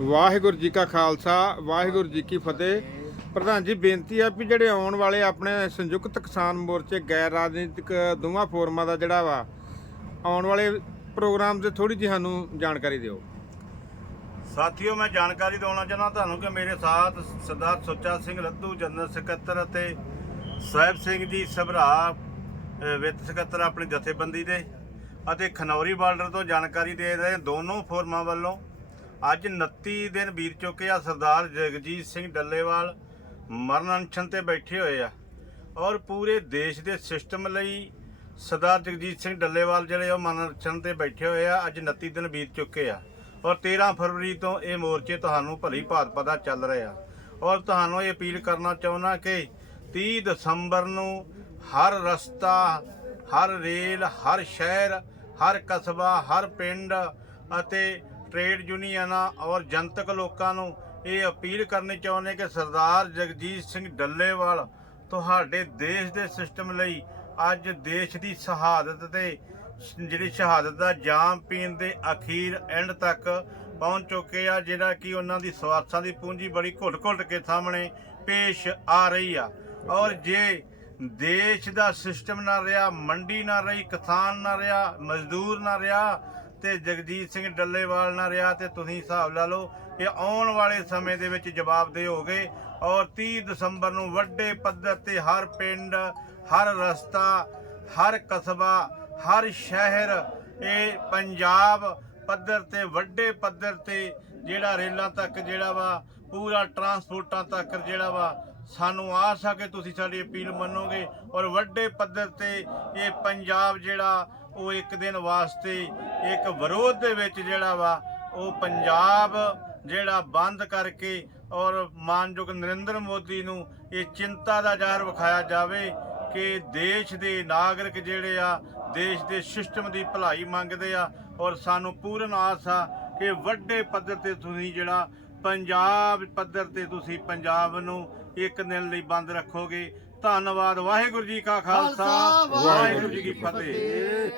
ਵਾਹਿਗੁਰੂ ਜੀ ਕਾ ਖਾਲਸਾ, ਵਾਹਿਗੁਰੂ ਜੀ ਕੀ ਫਤਿਹ। ਪ੍ਰਧਾਨ ਜੀ, ਬੇਨਤੀ ਆ ਵੀ ਜਿਹੜੇ ਆਉਣ ਵਾਲੇ ਆਪਣੇ ਸੰਯੁਕਤ ਕਿਸਾਨ ਮੋਰਚੇ, ਗੈਰ ਰਾਜਨੀਤਿਕ ਦੋਵਾਂ ਫੋਰਮਾਂ ਦਾ ਜਿਹੜਾ ਵਾ, ਆਉਣ ਵਾਲੇ ਪ੍ਰੋਗਰਾਮ ਤੇ ਥੋੜੀ ਜਿਹੀ ਸਾਨੂੰ ਜਾਣਕਾਰੀ ਦਿਓ। ਸਾਥੀਓ, ਮੈਂ ਜਾਣਕਾਰੀ ਦੇਣਾ ਚਾਹੁੰਦਾ ਤੁਹਾਨੂੰ ਕਿ ਮੇਰੇ ਸਾਥ ਸਰਦਾਰ ਸੁੱਚਾ ਸਿੰਘ ਲੱਧੂ ਜਨਰਲ ਸਕੱਤਰ ਅਤੇ ਸਾਹਿਬ ਸਿੰਘ ਜੀ ਸਭਰਾ ਵਿੱਤ ਸਕੱਤਰ ਆਪਣੀ ਜਥੇਬੰਦੀ ਦੇ ਅਤੇ ਖਨੌਰੀ ਬਾਰਡਰ ਤੋਂ ਜਾਣਕਾਰੀ ਦੇ ਰਹੇ ਦੋਨੋਂ ਫੋਰਮਾਂ ਵੱਲੋਂ ਅੱਜ 29 ਦਿਨ ਬੀਤ ਚੁੱਕੇ ਆ, ਸਰਦਾਰ ਜਗਜੀਤ ਸਿੰਘ ਡੱਲੇਵਾਲ ਮਰਨ ਅਨਸ਼ਨ ਤੇ ਬੈਠੇ ਹੋਏ ਆ ਔਰ ਪੂਰੇ ਦੇਸ਼ ਦੇ ਸਿਸਟਮ ਲਈ ਸਰਦਾਰ ਜਗਜੀਤ ਸਿੰਘ ਡੱਲੇਵਾਲ ਜਿਹੜੇ ਉਹ ਮਰਨ ਅਨਸ਼ਨ ਤੇ ਬੈਠੇ ਹੋਏ ਆ। ਅੱਜ 29 ਦਿਨ ਬੀਤ ਚੁੱਕੇ ਆ ਔਰ 13 ਫਰਵਰੀ ਤੋਂ ਇਹ ਮੋਰਚੇ ਤੁਹਾਨੂੰ ਭਲੀ ਭਾਤ ਪਤਾ ਚੱਲ ਰਹੇ ਆ ਔਰ ਤੁਹਾਨੂੰ ਇਹ ਅਪੀਲ ਕਰਨਾ ਚਾਹੁੰਦਾ ਕਿ 30 ਦਸੰਬਰ ਨੂੰ ਹਰ ਰਸਤਾ, ਹਰ ਰੇਲ, ਹਰ ਸ਼ਹਿਰ, ਹਰ ਕਸਬਾ, ਹਰ ਪਿੰਡ ਅਤੇ ਟ੍ਰੇਡ ਯੂਨੀਅਨਾਂ ਔਰ ਜਨਤਕ ਲੋਕਾਂ ਨੂੰ ਇਹ ਅਪੀਲ ਕਰਨੀ ਚਾਹੁੰਦੇ ਕਿ ਸਰਦਾਰ ਜਗਜੀਤ ਸਿੰਘ ਡੱਲੇਵਾਲ ਤੁਹਾਡੇ ਦੇਸ਼ ਦੇ ਸਿਸਟਮ ਲਈ ਅੱਜ ਦੇਸ਼ ਦੀ ਸ਼ਹਾਦਤ ਤੇ ਜਿਹੜੀ ਸ਼ਹਾਦਤ ਦਾ ਜਾਮ ਪੀਣ ਦੇ ਅਖੀਰ ਐਂਡ ਤੱਕ ਪਹੁੰਚ ਚੁੱਕੇ ਆ, ਜਿਹੜਾ ਕਿ ਉਹਨਾਂ ਦੀ ਸਵਾਰਥਾਂ ਦੀ ਪੂੰਜੀ ਬੜੀ ਘੁੱਟ-ਘੁੱਟ ਕੇ ਸਾਹਮਣੇ ਪੇਸ਼ ਆ ਰਹੀ ਆ। ਔਰ ਜੇ ਦੇਸ਼ ਦਾ ਸਿਸਟਮ ਨਾ ਰਿਹਾ, ਮੰਡੀ ਨਾ ਰਹੀ, ਕਿਸਾਨ ਨਾ ਰਿਹਾ, ਮਜ਼ਦੂਰ ਨਾ ਰਿਹਾ ਤੇ ਜਗਜੀਤ ਸਿੰਘ ਡੱਲੇਵਾਲ ਨਾਲ ਰਿਹਾ ਤੇ ਤੁਸੀਂ ਹਿਸਾਬ ਲਾ ਲਓ ਕਿ ਆਉਣ ਵਾਲੇ ਸਮੇਂ ਦੇ ਵਿੱਚ ਜਵਾਬਦੇਹ ਹੋਗੇ ਔਰ 30 ਦਸੰਬਰ ਨੂੰ ਵੱਡੇ ਪੱਧਰ ਤੇ ਹਰ ਪਿੰਡ, ਹਰ ਰਸਤਾ, ਹਰ ਕਸਬਾ, ਹਰ ਸ਼ਹਿਰ ਇਹ ਪੰਜਾਬ ਪੱਧਰ ਤੇ, ਵੱਡੇ ਪੱਧਰ ਤੇ ਜਿਹੜਾ ਰੇਲਾਂ ਤੱਕ ਜਿਹੜਾ ਵਾ, ਪੂਰਾ ਟਰਾਂਸਪੋਰਟਾਂ ਤੱਕ ਜਿਹੜਾ ਵਾ ਸਾਨੂੰ ਆਸ ਆ ਕਿ ਤੁਸੀਂ ਸਾਡੀ ਅਪੀਲ ਮੰਨੋਗੇ ਔਰ ਵੱਡੇ ਪੱਧਰ ਤੇ ਇਹ ਪੰਜਾਬ ਜਿਹੜਾ ਉਹ ਇੱਕ ਦਿਨ ਵਾਸਤੇ ਇੱਕ ਵਿਰੋਧ ਦੇ ਵਿੱਚ ਜਿਹੜਾ ਵਾ, ਉਹ ਪੰਜਾਬ ਜਿਹੜਾ ਬੰਦ ਕਰਕੇ ਔਰ ਮਾਨਯੋਗ ਨਰਿੰਦਰ ਮੋਦੀ ਨੂੰ ਇਹ ਚਿੰਤਾ ਦਾ ਜ਼ਾਹਰ ਵਿਖਾਇਆ ਜਾਵੇ ਕਿ ਦੇਸ਼ ਦੇ ਨਾਗਰਿਕ ਜਿਹੜੇ ਆ, ਦੇਸ਼ ਦੇ ਸਿਸਟਮ ਦੀ ਭਲਾਈ ਮੰਗਦੇ ਆ ਔਰ ਸਾਨੂੰ ਪੂਰਨ ਆਸ ਆ ਕਿ ਵੱਡੇ ਪੱਧਰ ਤੇ ਤੁਸੀਂ ਜਿਹੜਾ ਪੰਜਾਬ ਪੱਧਰ ਤੇ ਤੁਸੀਂ ਪੰਜਾਬ ਨੂੰ ਇੱਕ ਦਿਨ ਲਈ ਬੰਦ ਰੱਖੋਗੇ। ਧੰਨਵਾਦ ਵਾਹਿਗੁਰੂ ਜੀ ਕਾ ਖਾਲਸਾ ਵਾਹਿਗੁਰੂ ਜੀ ਕੀ ਫਤਿਹ।